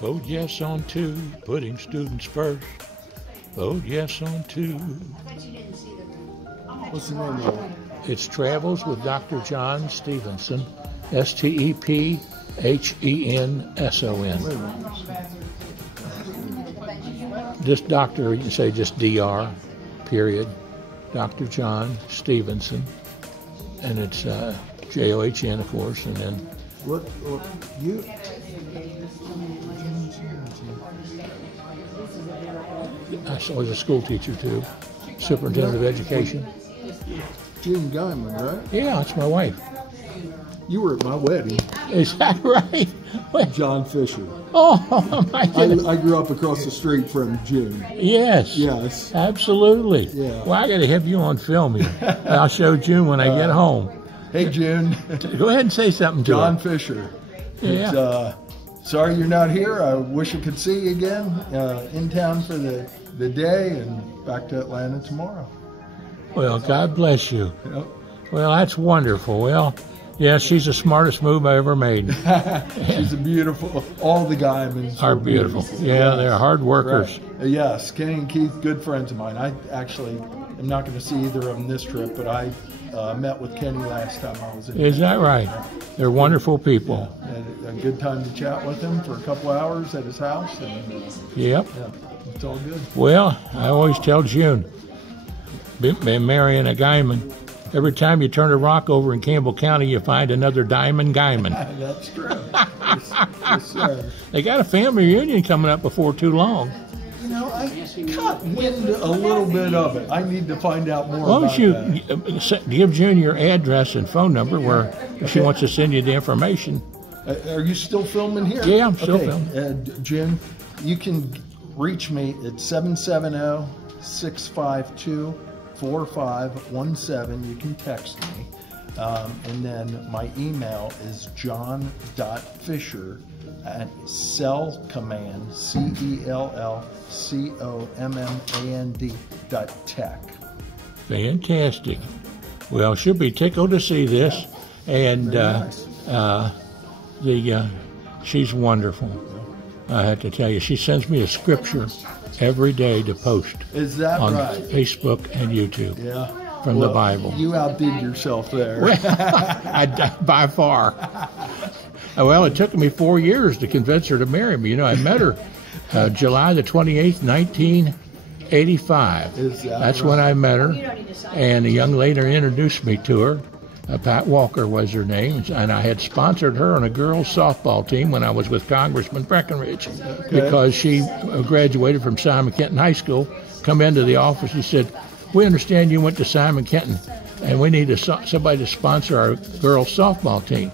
Vote yes on 2, putting students first. Vote yes on 2. What's the name of it? It's Travels with Dr. John Stephenson, Stephenson. Just Dr., you can say just Dr. period, Dr. John Stephenson, and it's John, of course, and then. What you? I was a school teacher too, superintendent of education. June Geiman, right? Yeah, that's my wife. You were at my wedding. Is that right? John Fisher. Oh, my goodness. I grew up across the street from June. Yes. Yes. Absolutely. Yeah. Well, I got to have you on film here. I'll show June when I get home. Hey, June. Go ahead and say something to John her. Fisher. Yeah. Sorry you're not here. I wish I could see you again in town for the day and back to Atlanta tomorrow. Well, God bless you. Yep. Well, that's wonderful. Well, yeah, she's the smartest move I ever made. She's a beautiful, all the Geimans are beautiful. Yeah, they're hard workers. Right. Yes, Kenny and Keith, good friends of mine. I actually am not going to see either of them this trip, but I met with Kenny last time I was in. Is that right? They're wonderful people. Yeah, had a good time to chat with him for a couple hours at his house. And, yep. Yeah, it's all good. Well, I always tell June, been marrying a Geiman. Every time you turn a rock over in Campbell County, you find another diamond Geiman. That's true. Yes, sir. They got a family reunion coming up before too long. You know, I caught wind a little bit of it. I need to find out more about that. Why don't you give June your address and phone number where she wants to send you the information. Are you still filming here? Yeah, I'm still filming. June, you can reach me at 770-652-4517. You can text me. And then my email is john.fisher@cellcommand, CELLCOMMAND.tech. Fantastic. Well, she'll be tickled to see this. And nice. She's wonderful. I have to tell you, she sends me a scripture every day to post. Is that on right? Facebook and YouTube. Yeah. from the Bible. You outdid yourself there. By far. Well, it took me 4 years to convince her to marry me. You know, I met her July the 28th, 1985. That's when I met her. And a young lady introduced me to her. Pat Walker was her name, and I had sponsored her on a girls' softball team when I was with Congressman Breckenridge, because she graduated from Simon Kenton High School. Come into the office, she said, "We understand you went to Simon Kenton, and we need somebody to sponsor our girls' softball team."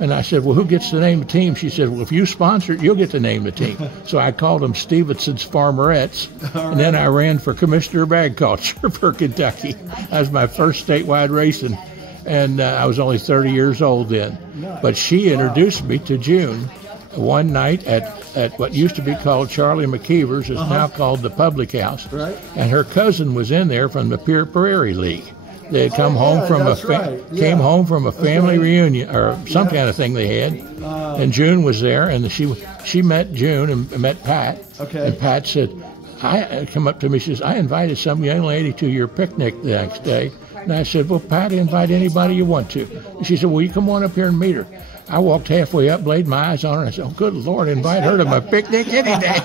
And I said, "Well, who gets to name the team?" She said, "Well, if you sponsor it, you'll get to name the team." So I called them Stevenson's Farmerettes, and then I ran for Commissioner of Agriculture for Kentucky. That was my first statewide racing. And I was only 30 years old then. But she introduced me to June one night at what used to be called Charlie McKeever's. It's now called the Public House. Right. And her cousin was in there from the Pure Prairie League. They had come home from came home from a family reunion or some kind of thing they had. And June was there, and she met June and met Pat. And Pat said, come up to me, she says, "I invited some young lady to your picnic the next day." And I said, "Well, Pat, invite anybody you want to." And she said, "Well, you come on up here and meet her." I walked halfway up, laid my eyes on her, and I said, "Oh, good Lord, invite her to my picnic any day."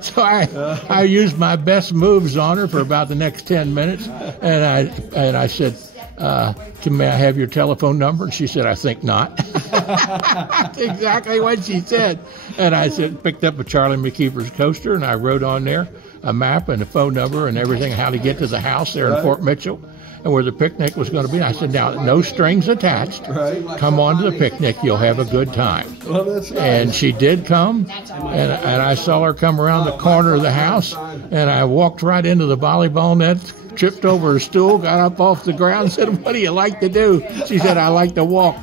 So I used my best moves on her for about the next 10 minutes, and I said, "May I have your telephone number?" And she said, "I think not." That's exactly what she said. And I picked up a Charlie McKeever's coaster, and I wrote on there a map and a phone number and everything, how to get to the house there in Fort Mitchell, and where the picnic was going to be. And I said, "Now, no strings attached. Come on to the picnic. You'll have a good time." Well, that's nice. And she did come, and I saw her come around the corner of the house, and I walked right into the volleyball net, tripped over a stool, got up off the ground, and said, "What do you like to do?" She said, "I like to walk."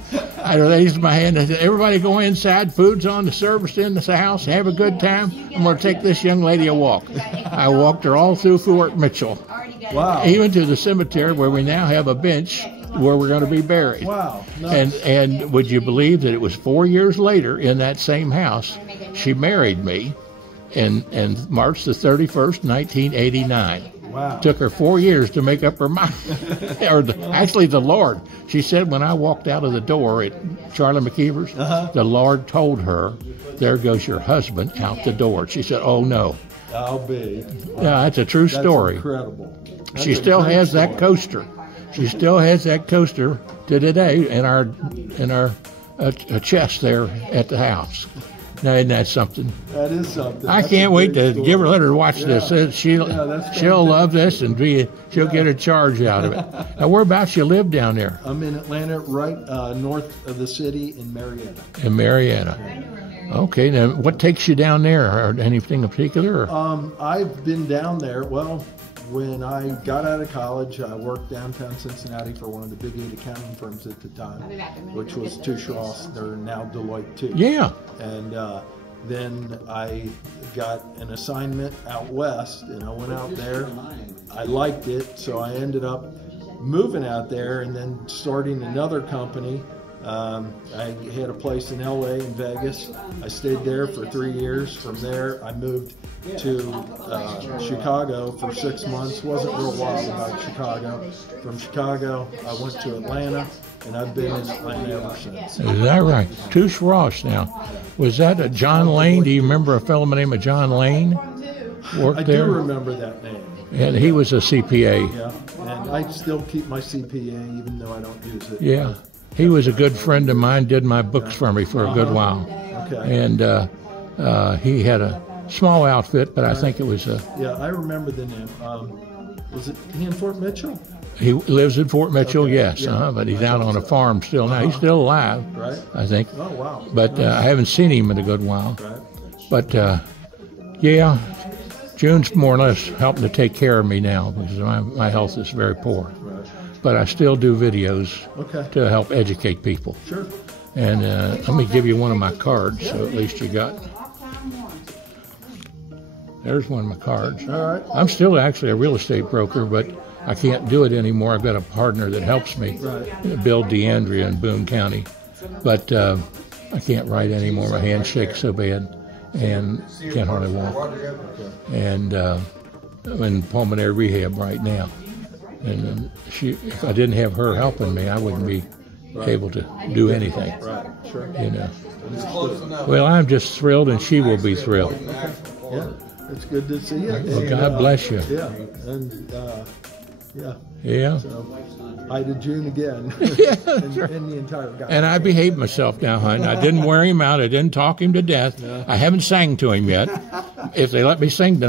I raised my hand and said, "Everybody go inside. Food's on the service in the house. Have a good time. I'm going to take this young lady a walk." I walked her all through Fort Mitchell. Wow. Even to the cemetery where we now have a bench where we're going to be buried. Wow. Nice. And would you believe that it was 4 years later in that same house, she married me in March the 31st, 1989. Wow. Took her 4 years to make up her mind. Actually, the Lord. She said when I walked out of the door at Charlie McKeever's, the Lord told her, "There goes your husband out the door." She said, "Oh, no." I'll be. Wow. Yeah, that's a true story. That's incredible. She still has that coaster. She still has that coaster to today in our chest there at the house. Now, isn't that something? That is something. I can't wait to let her watch this. She'll love this, and she'll get a charge out of it. Now, whereabouts you live down there? I'm in Atlanta, right north of the city in Marietta. In Marietta. Okay. Now, what takes you down there? Or anything in particular? I've been down there. Well, when I got out of college, I worked downtown Cincinnati for one of the big 8 accounting firms at the time, which was Touche Ross. They're now Deloitte too. Yeah. And then I got an assignment out west, and I went out there. I liked it, so I ended up moving out there and then starting another company. I had a place in LA and Vegas. I stayed there for 3 years. From there, I moved to Chicago for 6 months. Wasn't real wild about Chicago. From Chicago, I went to Atlanta, and I've been in Atlanta ever since. Is that right? Touche Ross now. Was that a John Lane? Do you remember a fellow by the name of John Lane? I do remember that name. And he was a CPA. Yeah, and I still keep my CPA even though I don't use it. Yeah. He was a good friend of mine, did my books for me for a good while. Okay. And he had a small outfit, but I think it was a... Yeah, I remember the name. Was it he in Fort Mitchell? He lives in Fort Mitchell, yes. Yeah. But he's out on a farm still now. He's still alive, right? I think. Oh, wow. But I haven't seen him in a good while. Right. But, yeah, June's more or less helping to take care of me now because my health is very poor. Right. But I still do videos to help educate people. Sure. And let me give you one of my cards, so at least you got... There's one of my cards. All right. I'm still actually a real estate broker, but I can't do it anymore. I've got a partner that helps me, Bill DeAndrea in Boone County. But I can't write anymore. My hand shakes so bad and can't hardly walk. And I'm in pulmonary rehab right now. And if I didn't have her helping me, I wouldn't be able to do anything. Right, sure. You know. Well, I'm just thrilled, and she will be thrilled. Yeah, it's good to see you. Well, God bless you. Yeah, and yeah. Yeah. So, hi to June again. Yeah, and the entire guy. And I behaved myself now, hon. I didn't wear him out. I didn't talk him to death. I haven't sang to him yet. If they let me sing tonight,